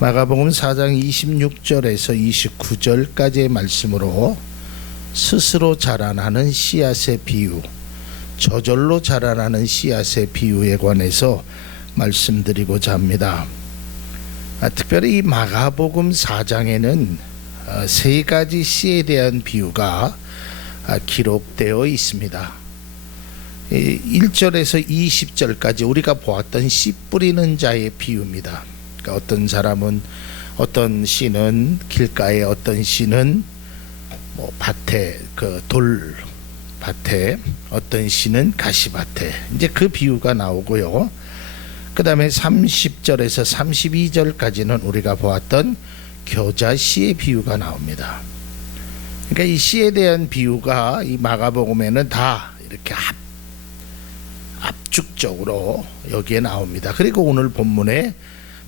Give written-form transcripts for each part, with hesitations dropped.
마가복음 4장 26절에서 29절까지의 말씀으로 스스로 자라나는 씨앗의 비유, 저절로 자라나는 씨앗의 비유에 관해서 말씀드리고자 합니다. 특별히 이 마가복음 4장에는 세 가지 씨에 대한 비유가 기록되어 있습니다. 1절에서 20절까지 우리가 보았던 씨 뿌리는 자의 비유입니다. 어떤 사람은, 어떤 씨는 길가에, 어떤 씨는 밭에, 돌밭에, 어떤 씨는 가시밭에, 이제 그 비유가 나오고요. 그 다음에 30절에서 32절까지는 우리가 보았던 겨자 씨의 비유가 나옵니다. 그러니까 이 씨에 대한 비유가 이 마가복음에는 다 이렇게 압축적으로 여기에 나옵니다. 그리고 오늘 본문에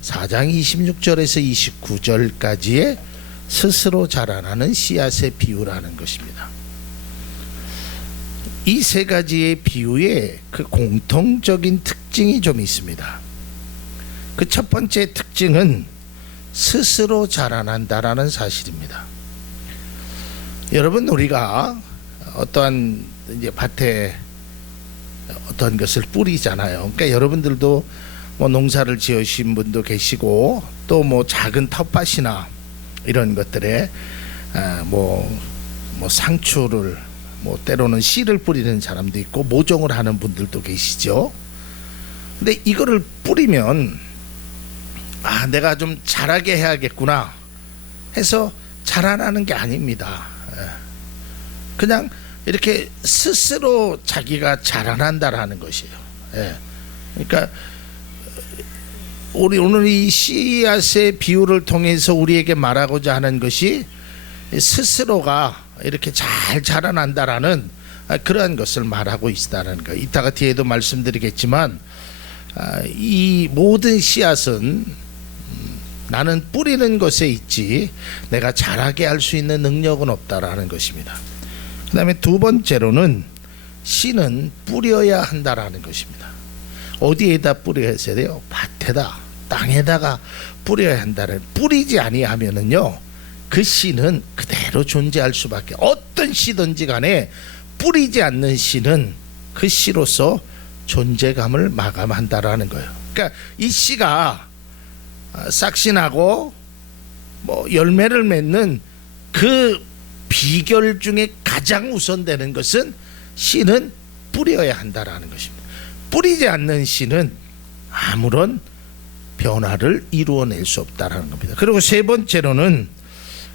4장 26절에서 29절까지의 스스로 자라나는 씨앗의 비유라는 것입니다. 이 세 가지의 비유에 그 공통적인 특징이 좀 있습니다. 그 첫 번째 특징은 스스로 자라난다라는 사실입니다. 여러분, 우리가 어떠한 이제 밭에 어떤 것을 뿌리잖아요. 그러니까 여러분들도 농사를 지으신 분도 계시고, 또 작은 텃밭이나 이런 것들에 상추를 때로는 씨를 뿌리는 사람도 있고 모종을 하는 분들도 계시죠. 근데 이거를 뿌리면 내가 좀 자라게 해야겠구나 해서 자라나는 게 아닙니다. 그냥 이렇게 스스로 자기가 자라난다라는 것이에요. 그러니까 우리 오늘 이 씨앗의 비유를 통해서 우리에게 말하고자 하는 것이 스스로가 이렇게 잘 자라난다라는 그러한 것을 말하고 있다는 거예요. 이따가 뒤에도 말씀드리겠지만 이 모든 씨앗은 나는 뿌리는 것에 있지 내가 자라게 할 수 있는 능력은 없다라는 것입니다. 그 다음에 두 번째로는 씨는 뿌려야 한다라는 것입니다. 어디에다 뿌려야 돼요? 밭에다, 땅에다가 뿌려야 한다는. 뿌리지 아니하면은요, 그 씨는 그대로 존재할 수밖에. 어떤 씨든지 간에 뿌리지 않는 씨는 그 씨로서 존재감을 마감한다라는 거예요. 그러니까 이 씨가 싹씨 나고 열매를 맺는 그 비결 중에 가장 우선되는 것은 씨는 뿌려야 한다라는 것입니다. 뿌리지 않는 씨는 아무런 변화를 이루어낼 수 없다라는 겁니다. 그리고 세 번째로는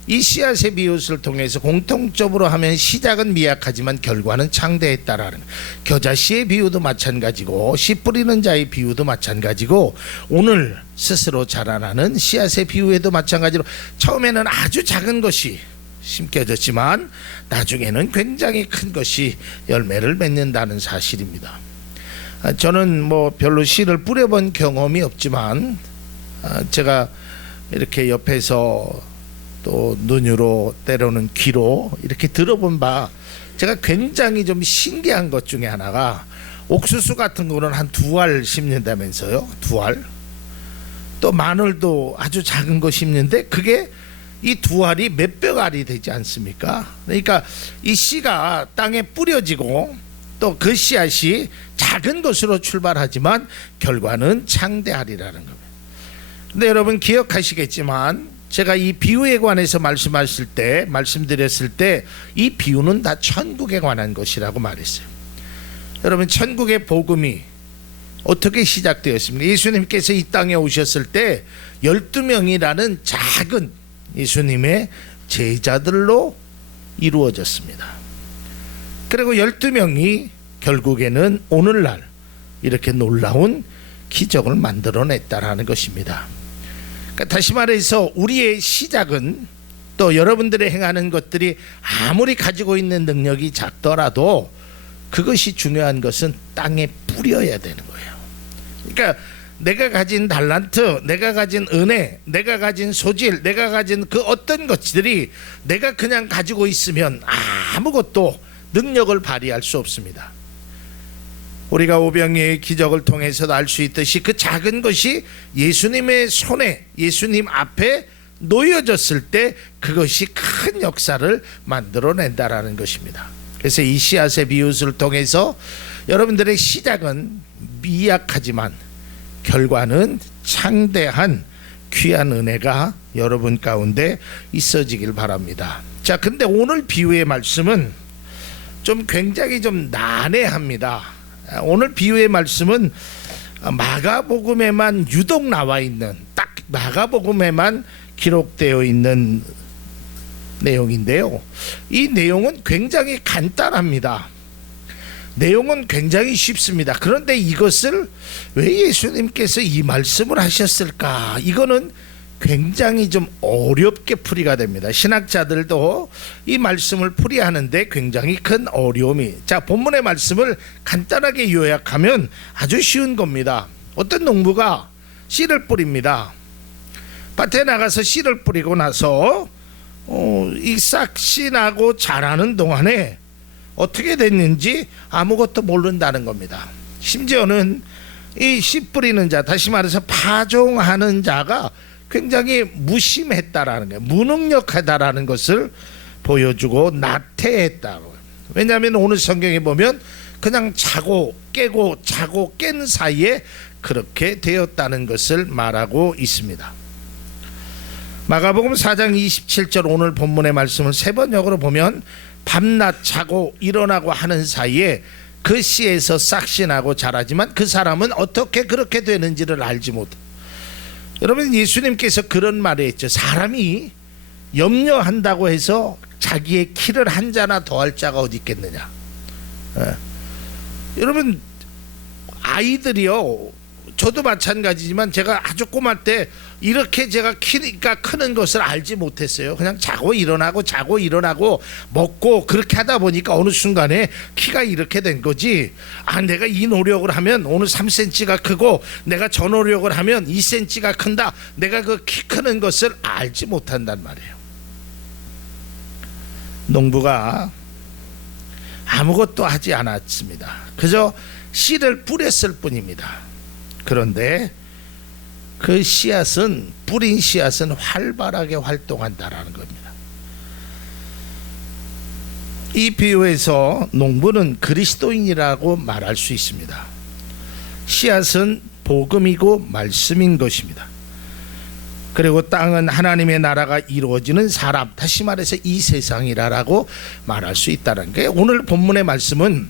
이 씨앗의 비유를 통해서 공통적으로 하면 시작은 미약하지만 결과는 창대했다라는, 겨자씨의 비유도 마찬가지고 씨 뿌리는 자의 비유도 마찬가지고 오늘 스스로 자라나는 씨앗의 비유에도 마찬가지로 처음에는 아주 작은 것이 심겨졌지만 나중에는 굉장히 큰 것이 열매를 맺는다는 사실입니다. 저는 별로 씨를 뿌려본 경험이 없지만 제가 이렇게 옆에서 또 눈으로 때로는 귀로 이렇게 들어본 바, 제가 굉장히 좀 신기한 것 중에 하나가 옥수수 같은 거는 한 2알 심는다면서요. 2알. 또 마늘도 아주 작은 거 심는데 그게 이 2알이 몇백 알이 되지 않습니까? 그러니까 이 씨가 땅에 뿌려지고 또 그 씨앗이 작은 것으로 출발하지만 결과는 창대하리라는 겁니다. 근데 여러분 기억하시겠지만 제가 이 비유에 관해서 말씀드렸을 때 이 비유는 다 천국에 관한 것이라고 말했어요. 여러분, 천국의 복음이 어떻게 시작되었습니까? 예수님께서 이 땅에 오셨을 때 12명이라는 작은 예수님의 제자들로 이루어졌습니다. 그리고 12명이 결국에는 오늘날 이렇게 놀라운 기적을 만들어냈다라는 것입니다. 그러니까 다시 말해서 우리의 시작은, 또 여러분들이 행하는 것들이 아무리 가지고 있는 능력이 작더라도 그것이 중요한 것은 땅에 뿌려야 되는 거예요. 그러니까 내가 가진 달란트, 내가 가진 은혜, 내가 가진 소질, 내가 가진 그 어떤 것들이 내가 그냥 가지고 있으면 아무것도 능력을 발휘할 수 없습니다. 우리가 오병이의 기적을 통해서도 알 수 있듯이 그 작은 것이 예수님의 손에, 예수님 앞에 놓여졌을 때 그것이 큰 역사를 만들어낸다라는 것입니다. 그래서 이 씨앗의 비유를 통해서 여러분들의 시작은 미약하지만 결과는 창대한 귀한 은혜가 여러분 가운데 있어지길 바랍니다. 자, 근데 오늘 비유의 말씀은 좀 굉장히 좀 난해합니다. 오늘 비유의 말씀은 마가복음에만 유독 나와 있는, 딱 마가복음에만 기록되어 있는 내용인데요. 이 내용은 굉장히 간단합니다. 내용은 굉장히 쉽습니다. 그런데 이것을 왜 예수님께서 이 말씀을 하셨을까? 이거는 굉장히 좀 어렵게 풀이가 됩니다. 신학자들도 이 말씀을 풀이하는데 굉장히 큰 어려움이. 자, 본문의 말씀을 간단하게 요약하면 아주 쉬운 겁니다. 어떤 농부가 씨를 뿌립니다. 밭에 나가서 씨를 뿌리고 나서 이 싹씨 나고 자라는 동안에 어떻게 됐는지 아무것도 모른다는 겁니다. 심지어는 이 씨 뿌리는 자, 다시 말해서 파종하는 자가 굉장히 무심했다라는 거예요. 무능력하다라는 것을 보여주고 나태했다고. 왜냐하면 오늘 성경에 보면 그냥 자고 깨고 자고 깬 사이에 그렇게 되었다는 것을 말하고 있습니다. 마가복음 4장 27절 오늘 본문의 말씀을 세 번역으로 보면 밤낮 자고 일어나고 하는 사이에 그 씨에서 싹씨 나고 자라지만 그 사람은 어떻게 그렇게 되는지를 알지 못해. 여러분, 예수님께서 그런 말을 했죠. 사람이 염려한다고 해서 자기의 키를 한 자나 더할 자가 어디 있겠느냐. 여러분, 아이들이요, 저도 마찬가지지만 제가 아주 꼬말 때 이렇게 제가 키가 크는 것을 알지 못했어요. 그냥 자고 일어나고 자고 일어나고 먹고 그렇게 하다 보니까 어느 순간에 키가 이렇게 된 거지. 아, 내가 이 노력을 하면 오늘 3cm가 크고 내가 저 노력을 하면 2cm가 큰다. 내가 그 키 크는 것을 알지 못한단 말이에요. 농부가 아무것도 하지 않았습니다. 그저 씨를 뿌렸을 뿐입니다. 그런데 그 씨앗은, 뿌린 씨앗은 활발하게 활동한다라는 겁니다. 이 비유에서 농부는 그리스도인이라고 말할 수 있습니다. 씨앗은 복음이고 말씀인 것입니다. 그리고 땅은 하나님의 나라가 이루어지는 사람, 다시 말해서 이 세상이라고 말할 수 있다는 게, 오늘 본문의 말씀은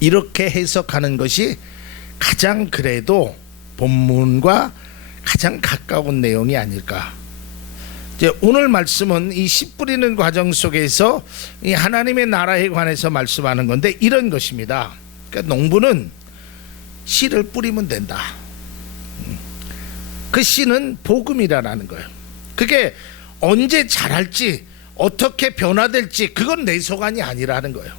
이렇게 해석하는 것이 가장 그래도 본문과 가장 가까운 내용이 아닐까. 이제 오늘 말씀은 이 씨 뿌리는 과정 속에서 이 하나님의 나라에 관해서 말씀하는 건데 이런 것입니다. 그러니까 농부는 씨를 뿌리면 된다. 그 씨는 복음이라는 거예요. 그게 언제 자랄지 어떻게 변화될지 그건 내 소관이 아니라는 거예요.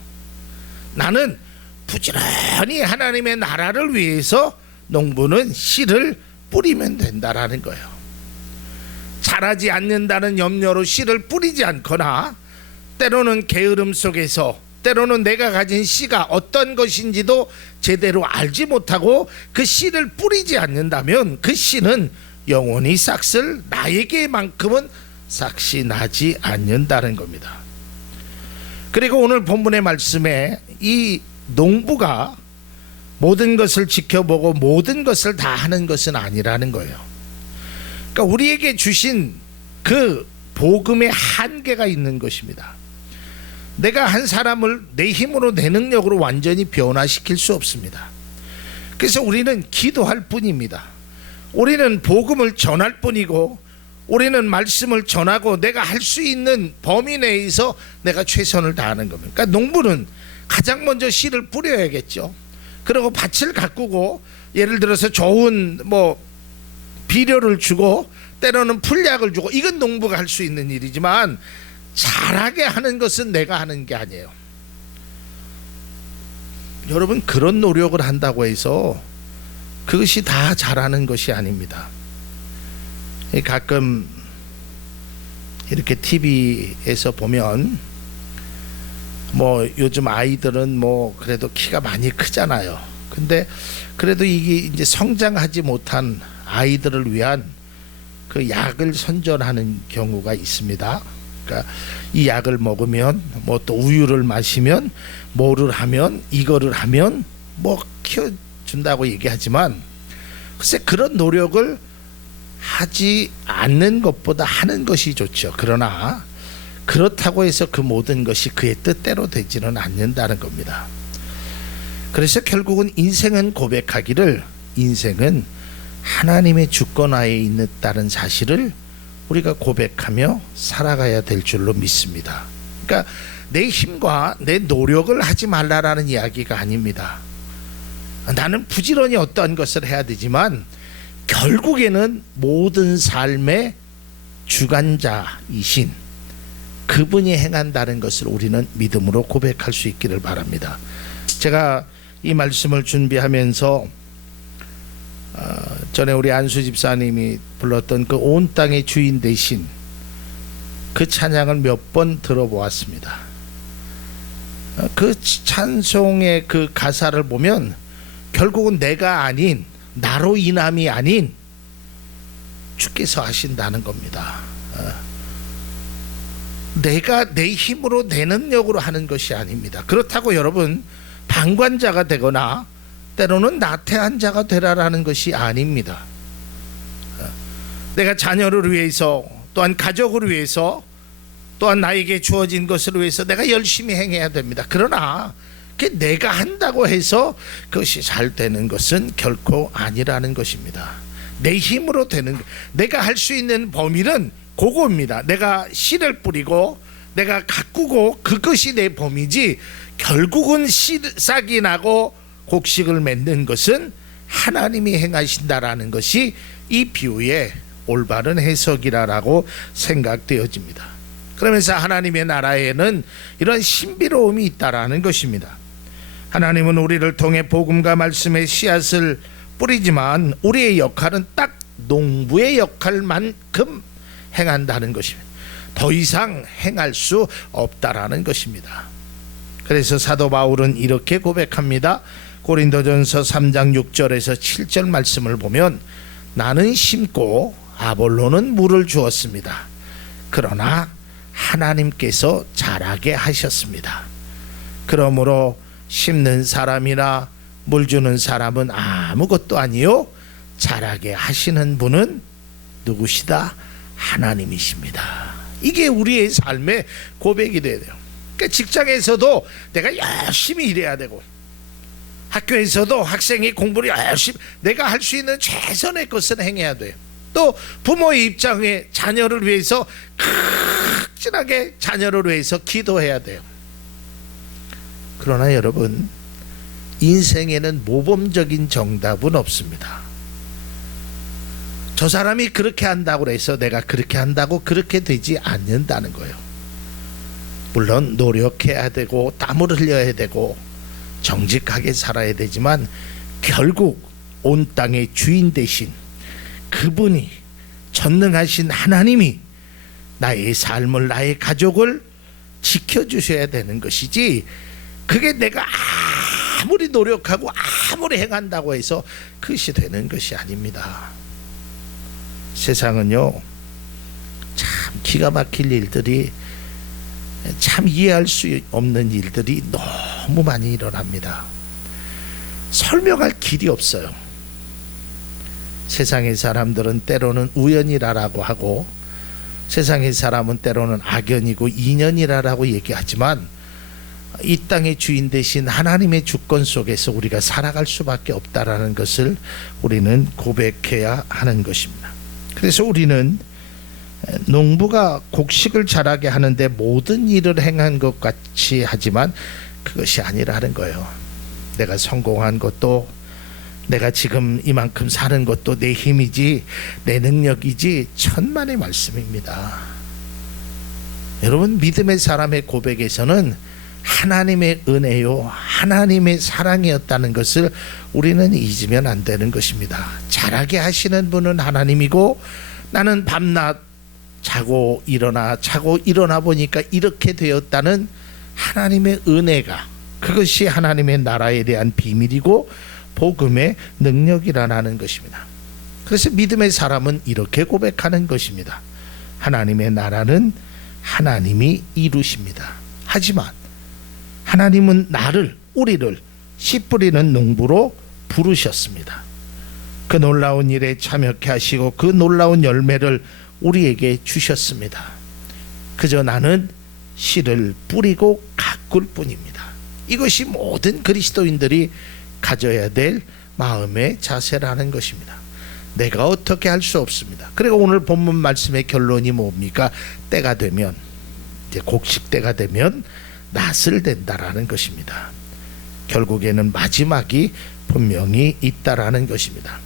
나는 부지런히 하나님의 나라를 위해서 농부는 씨를 뿌리면 된다라는 거예요. 자라지 않는다는 염려로 씨를 뿌리지 않거나, 때로는 게으름 속에서, 때로는 내가 가진 씨가 어떤 것인지도 제대로 알지 못하고 그 씨를 뿌리지 않는다면 그 씨는 영원히 싹을 나에게만큼은 싹이 나지 않는다는 겁니다. 그리고 오늘 본문의 말씀에 이 농부가 모든 것을 지켜보고 모든 것을 다 하는 것은 아니라는 거예요. 그러니까 우리에게 주신 그 복음의 한계가 있는 것입니다. 내가 한 사람을 내 힘으로 내 능력으로 완전히 변화시킬 수 없습니다. 그래서 우리는 기도할 뿐입니다. 우리는 복음을 전할 뿐이고, 우리는 말씀을 전하고 내가 할 수 있는 범위 내에서 내가 최선을 다하는 겁니다. 그러니까 농부는 가장 먼저 씨를 뿌려야겠죠. 그리고 밭을 가꾸고, 예를 들어서 좋은 비료를 주고 때로는 풀약을 주고, 이건 농부가 할 수 있는 일이지만 잘하게 하는 것은 내가 하는 게 아니에요. 여러분, 그런 노력을 한다고 해서 그것이 다 잘하는 것이 아닙니다. 가끔 이렇게 TV에서 보면 뭐 요즘 아이들은 뭐 그래도 키가 많이 크잖아요. 근데 그래도 이게 이제 성장하지 못한 아이들을 위한 그 약을 선전하는 경우가 있습니다. 그러니까 이 약을 먹으면 뭐 또 우유를 마시면 뭐를 하면 이거를 하면 뭐 키워준다고 얘기하지만 글쎄 그런 노력을 하지 않는 것보다 하는 것이 좋죠. 그러나 그렇다고 해서 그 모든 것이 그의 뜻대로 되지는 않는다는 겁니다. 그래서 결국은 인생은 고백하기를 인생은 하나님의 주권하에 있다는 사실을 우리가 고백하며 살아가야 될 줄로 믿습니다. 그러니까 내 힘과 내 노력을 하지 말라라는 이야기가 아닙니다. 나는 부지런히 어떠한 것을 해야 되지만 결국에는 모든 삶의 주관자이신 그분이 행한다는 것을 우리는 믿음으로 고백할 수 있기를 바랍니다. 제가 이 말씀을 준비하면서 전에 우리 안수 집사님이 불렀던 그 온 땅의 주인 되신 그 찬양을 몇 번 들어보았습니다. 그 찬송의 그 가사를 보면 결국은 내가 아닌 나로 인함이 아닌 주께서 하신다는 겁니다. 내가 내 힘으로 내 능력으로 하는 것이 아닙니다. 그렇다고 여러분 방관자가 되거나 때로는 나태한 자가 되라라는 것이 아닙니다. 내가 자녀를 위해서 또한 가족을 위해서 또한 나에게 주어진 것을 위해서 내가 열심히 행해야 됩니다. 그러나 내가 한다고 해서 그것이 잘 되는 것은 결코 아니라는 것입니다. 내 힘으로 되는 내가 할 수 있는 범위는 그거입니다. 내가 씨를 뿌리고 내가 가꾸고 그것이 내 범위지 결국은 싹이 나고 곡식을 맺는 것은 하나님이 행하신다라는 것이 이 비유의 올바른 해석이라고 생각되어집니다. 그러면서 하나님의 나라에는 이런 신비로움이 있다라는 것입니다. 하나님은 우리를 통해 복음과 말씀의 씨앗을 뿌리지만 우리의 역할은 딱 농부의 역할만큼 행한다는 것입니다. 더 이상 행할 수 없다라는 것입니다. 그래서 사도 바울은 이렇게 고백합니다. 고린도전서 3장 6절에서 7절 말씀을 보면 나는 심고 아볼로는 물을 주었습니다. 그러나 하나님께서 자라게 하셨습니다. 그러므로 심는 사람이나 물 주는 사람은 아무것도 아니요 자라게 하시는 분은 누구시다? 하나님이십니다. 이게 우리의 삶의 고백이 돼야 돼요. 그러니까 직장에서도 내가 열심히 일해야 되고 학교에서도 학생이 공부를 열심히 내가 할 수 있는 최선의 것을 행해야 돼요. 또 부모의 입장에 자녀를 위해서 극진하게 자녀를 위해서 기도해야 돼요. 그러나 여러분 인생에는 모범적인 정답은 없습니다. 저 사람이 그렇게 한다고 해서 내가 그렇게 한다고 그렇게 되지 않는다는 거예요. 물론 노력해야 되고 땀을 흘려야 되고 정직하게 살아야 되지만 결국 온 땅의 주인 되신 그분이 전능하신 하나님이 나의 삶을 나의 가족을 지켜주셔야 되는 것이지 그게 내가 아무리 노력하고 아무리 행한다고 해서 그것이 되는 것이 아닙니다. 세상은요 참 기가 막힐 일들이 참 이해할 수 없는 일들이 너무 많이 일어납니다. 설명할 길이 없어요. 세상의 사람들은 때로는 우연이라고 하고 세상의 사람은 때로는 악연이고 인연이라고 얘기하지만 이 땅의 주인 되신 하나님의 주권 속에서 우리가 살아갈 수밖에 없다라는 것을 우리는 고백해야 하는 것입니다. 그래서 우리는 농부가 곡식을 자라게 하는데 모든 일을 행한 것 같이 하지만 그것이 아니라는 거예요. 내가 성공한 것도 내가 지금 이만큼 사는 것도 내 힘이지 내 능력이지 천만의 말씀입니다. 여러분 믿음의 사람의 고백에서는 하나님의 은혜요 하나님의 사랑이었다는 것을 우리는 잊으면 안 되는 것입니다. 자라게 하시는 분은 하나님이고 나는 밤낮 자고 일어나 보니까 이렇게 되었다는 하나님의 은혜가, 그것이 하나님의 나라에 대한 비밀이고 복음의 능력이라는 것입니다. 그래서 믿음의 사람은 이렇게 고백하는 것입니다. 하나님의 나라는 하나님이 이루십니다. 하지만 하나님은 우리를 씨 뿌리는 농부로 부르셨습니다. 그 놀라운 일에 참여케 하시고 그 놀라운 열매를 우리에게 주셨습니다. 그저 나는 씨를 뿌리고 가꿀 뿐입니다. 이것이 모든 그리스도인들이 가져야 될 마음의 자세라는 것입니다. 내가 어떻게 할 수 없습니다. 그리고 오늘 본문 말씀의 결론이 뭡니까? 때가 되면, 이제 곡식 때가 되면 낫을 된다라는 것입니다. 결국에는 마지막이 분명히 있다라는 것입니다.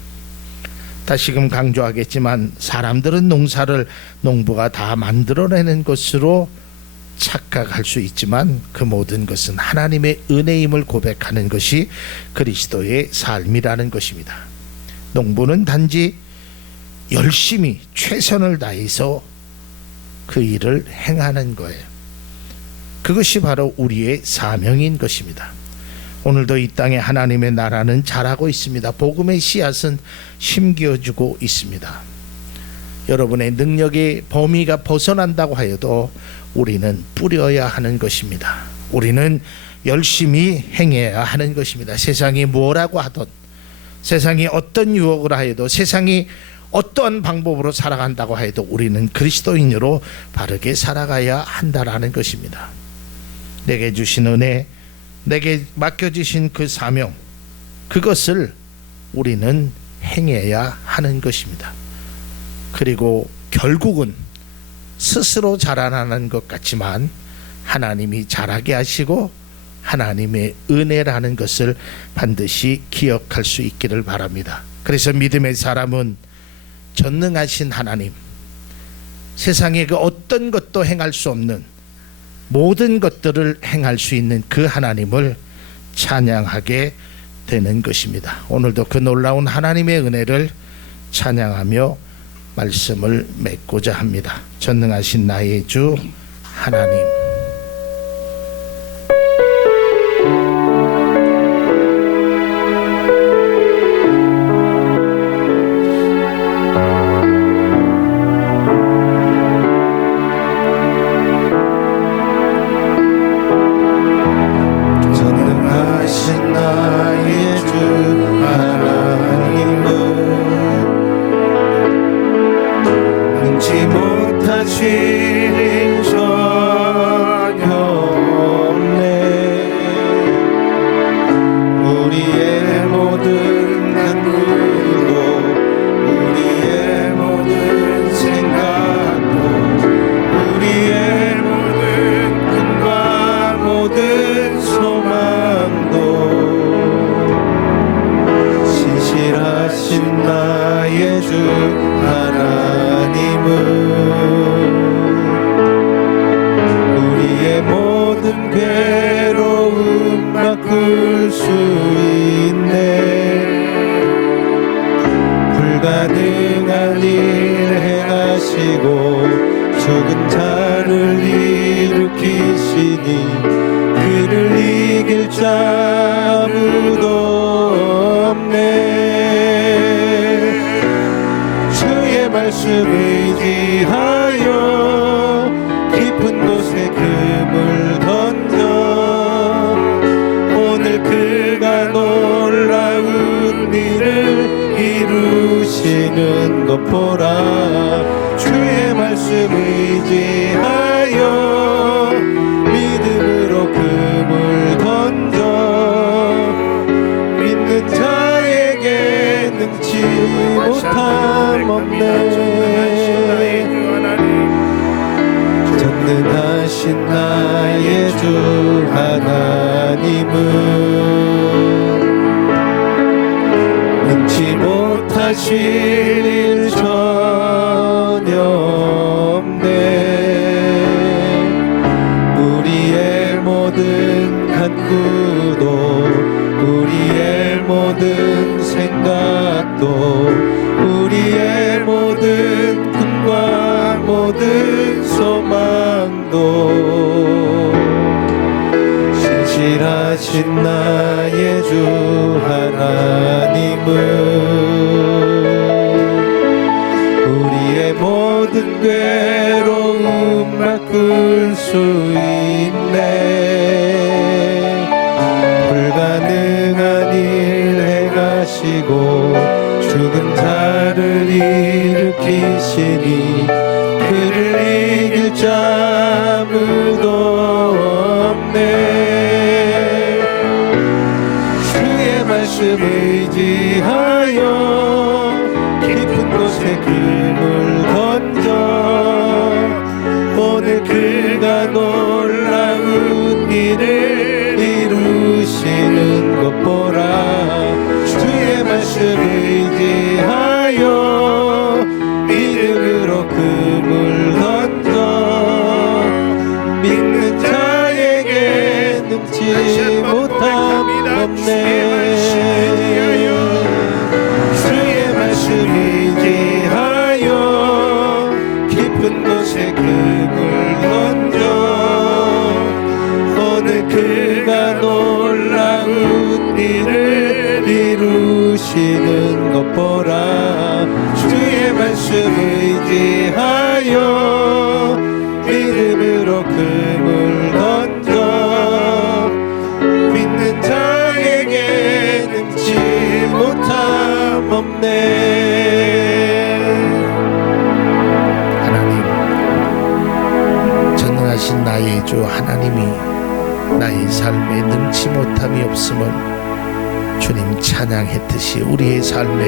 다시금 강조하겠지만 사람들은 농부가 다 만들어내는 것으로 착각할 수 있지만 그 모든 것은 하나님의 은혜임을 고백하는 것이 그리스도의 삶이라는 것입니다. 농부는 단지 열심히 최선을 다해서 그 일을 행하는 거예요. 그것이 바로 우리의 사명인 것입니다. 오늘도 이 땅에 하나님의 나라는 자라고 있습니다. 복음의 씨앗은 심겨주고 있습니다. 여러분의 능력의 범위가 벗어난다고 하여도 우리는 뿌려야 하는 것입니다. 우리는 열심히 행해야 하는 것입니다. 세상이 뭐라고 하든, 세상이 어떤 유혹을 하여도, 세상이 어떠한 방법으로 살아간다고 해도 우리는 그리스도인으로 바르게 살아가야 한다라는 것입니다. 내게 주신 은혜, 내게 맡겨주신 그 사명, 그것을 우리는 행해야 하는 것입니다. 그리고 결국은 스스로 자라나는 것 같지만 하나님이 자라게 하시고 하나님의 은혜라는 것을 반드시 기억할 수 있기를 바랍니다. 그래서 믿음의 사람은 전능하신 하나님, 세상에 그 어떤 것도 행할 수 없는 모든 것들을 행할 수 있는 그 하나님을 찬양하게 되는 것입니다. 오늘도 그 놀라운 하나님의 은혜를 찬양하며 말씀을 맺고자 합니다. 전능하신 나의 주 하나님, 죽은 자를 일으키시니 그를 이길 자 아무도 없네. 주의 말씀 의지하여 깊은 곳에 금을 던져 오늘 그가 놀라운 일을 이루시는 것 보라. 주의 말씀 의지하여 믿음으로 금을 던져 믿는 자에게 능치 못함 없네. 전능하신 나의 주 하나님은 능치 못하실 일 전혀 없네. 우리의 모든 간구도 우리의 모든 생각도 우리의 모든 꿈과 모든 소망도 크신 나의 주 하나님은 우리의 모든 괴로움 바꿀 수 있네. 불가능한 일 행하시고 죽은 자를 일으키시니 그를 이길 자 아무도 없네. 주의 말씀 의지하여 깊은 곳에 그물 던져 오늘 그가 놀라운 일을 이루시는 것 보라. 주의 말씀 의지하여 믿음으로 그물 던져 믿는 자에게 능치 못함 없네. 주의 말씀 의지하여 깊은 곳에 그물 던져 오늘 그가 놀라운 일을 이루시는 것 보라. 주의 말씀 의지하여 믿음으로 그물 던져 믿는 자에게 능치 못함 없네. 하나님, 전능하신 나의 주 하나님이 나의 삶에 능치 못함이 없음을 주님 찬양했듯이 우리의 삶에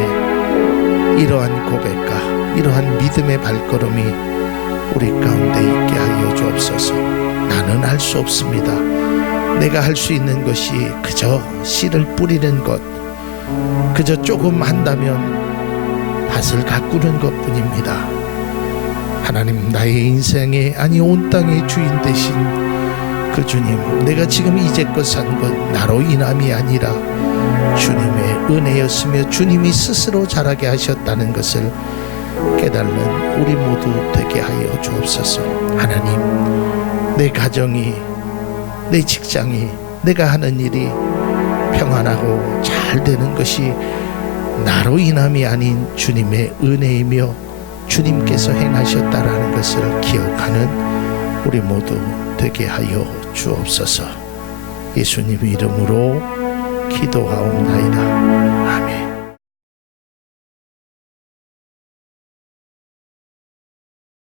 이러한 고백과 이러한 믿음의 발걸음이 우리 가운데 있게 하여 주옵소서. 나는 할 수 없습니다. 내가 할 수 있는 것이 그저 씨를 뿌리는 것, 그저 조금 한다면 밭을 가꾸는 것뿐입니다. 하나님, 나의 인생에 아니 온 땅의 주인 되신 그 주님, 내가 지금 이제껏 산 것 나로 인함이 아니라 주님의 은혜였으며 주님이 스스로 자라게 하셨다는 것을 깨닫는 우리 모두 되게 하여 주옵소서. 하나님, 내 가정이, 내 직장이, 내가 하는 일이 평안하고 잘 되는 것이 나로 인함이 아닌 주님의 은혜이며 주님께서 행하셨다라는 것을 기억하는 우리 모두 되게 하여 주옵소서. 예수님 이름으로 기도하옵나이다. 아멘.